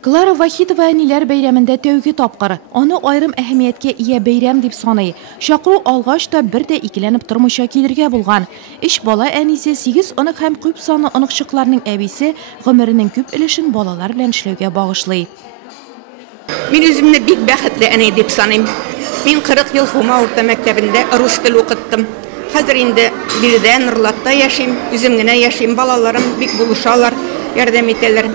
Klara Vahidova әниләр бәйрәмендә тәүге тапкыр. Аны айрым әһәмияткә ия бәйрәм дип саный. Шакыру алгач та бер дә икеләнеп тормыйча килергә булган. 3 бала әнисе, 8 онык һәм күп саны оныкчыкларның әбисе гомеренең күп өлешен балалар белән эшләүгә багышлый. Мин үземне бик бәхетле әни дип саныйм. Мин 40 ел Хума урта мәктәбендә рус теле укыттым. Хәзер инде Бирдә, Нурлатта яшим, үзем генә яшим, балаларым бик булышалар, ярдәм итәләр.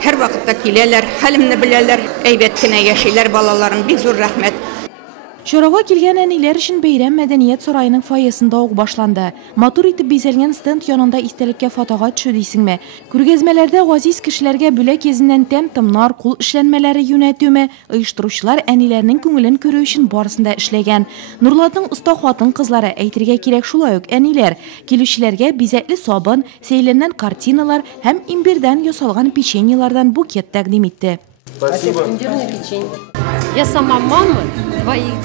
Һәр вакытта киләләр, хәлемне беләләр, әйбәт кенә яшиләр балаларым, бик зур рәхмәт. Чарага килгән әниләр өчен бәйрәм мәдәният сараеның фойесында ук башланды. Матур итеп бизәлгән стенд янында истәлеккә фотога төшү дисеңме? Күргәзмәләрдә газиз кешеләргә бүләк йөзеннән тәм-томнар, кул эшләнмәләре юнәтүме, оештыручылар әниләрнең күңелен күрү өчен барысында эшләгән. Нурлатның оста хатын-кызлары әйтергә кирәк шулай ук әниләр килүчеләргә бизәкле сабын, сәйләннән картиналар һәм имбирдән ясалган печеньелардан букет тәкъдим итте. Спасибо. Я сама мама.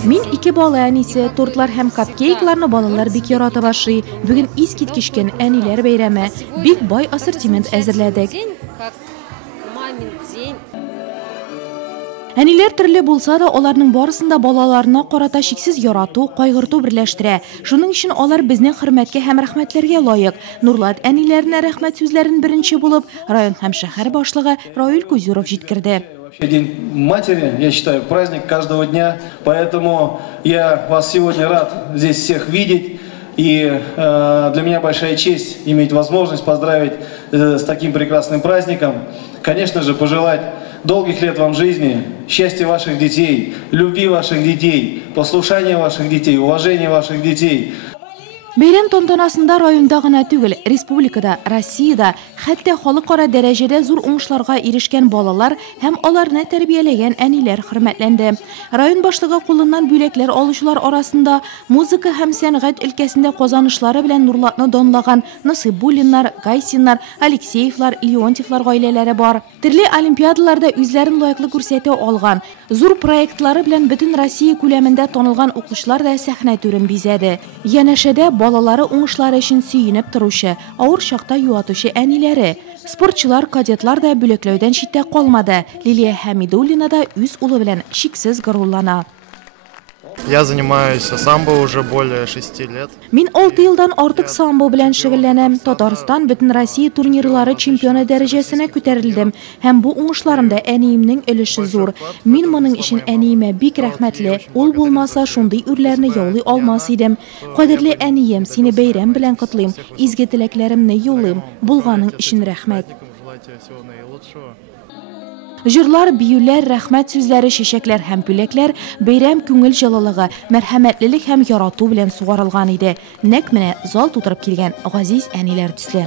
Мин 2 бала әнисе, тортлар һәм капкейкларны балалар бик ярата башлый. Бүген искиткечкән әниләр бәйрәме. Бик бай ассортимент әзерләдек. Әниләр төрле булса да, аларның барысында балаларына карата шиксез ярату, кайгырту берләштерә. Шуның өчен алар безнең хөрмәткә һәм рәхмәтләргә лаек. Нурлат әниләренә рәхмәт сүзләрен беренче булып район һәм шәһәр башлыгы Раил Кузюров җиткерде. День матери, я считаю, праздник каждого дня, поэтому я вас сегодня рад здесь всех видеть. И для меня большая честь иметь возможность поздравить с таким прекрасным праздником. Конечно же, пожелать долгих лет вам жизни, счастья ваших детей, любви ваших детей, послушания ваших детей, уважения ваших детей. Бәйрәм тантанасында районда гына түгел, республикада, Россиядә, хәтта халыкара дәрәҗәдә зур уңышларга ирешкән балалар һәм аларны тәрбияләгән әниләр хөрмәтләнде. Район башлыгы кулыннан бүләкләр алучылар арасында музыка һәм сәнгать өлкәсендә казанышлары белән Нурлатны данлаган Насыйбуллиннар, Гайсиннар, Алексеевлар, Леонтьевлар гаиләләре бар. Төрле олимпиадаларда үзләрен лаеклы күрсәтә алган, зур проектлары белән бөтен Россия күләмендә танылган укучылар да сәхнә түрен бизәде. Янәшәдә балалары уңышлары өчен сөенеп торучы, авыр чакта юатучы әниләре. Спортчылар, кадетлар да бүләкләүдән читтә калмады. Лилия Хәмидуллина да үз улы белән шиксез горурлана. Я занимаюсь самбо уже более 6 лет. Мин 6 елдан артык самбо белән шөгыльләнәм. Татарстан бөтен Россия турнирлары чемпионы дәрәҗәсенә күтәрелдем. Һәм бу уңышларымда әниемнең өлеше зур. Мин моның өчен әниемә бик рәхмәтле. Ул булмаса шундый үрләрне яулый алмас идем. Кадерле әнием, сине бәйрәм белән котлыйм. Изге теләкләремне юллыйм. Булганың өчен рәхмәт. Җырлар, биюләр, рәхмәт сүзләре, чәчәкләр һәм бүләкләр бәйрәм күңел җылылыгы, мәрхәмәтлелек һәм ярату белән сугарылган иде. Нәкъ менә зал тутырып килгән газиз әниләр төсле.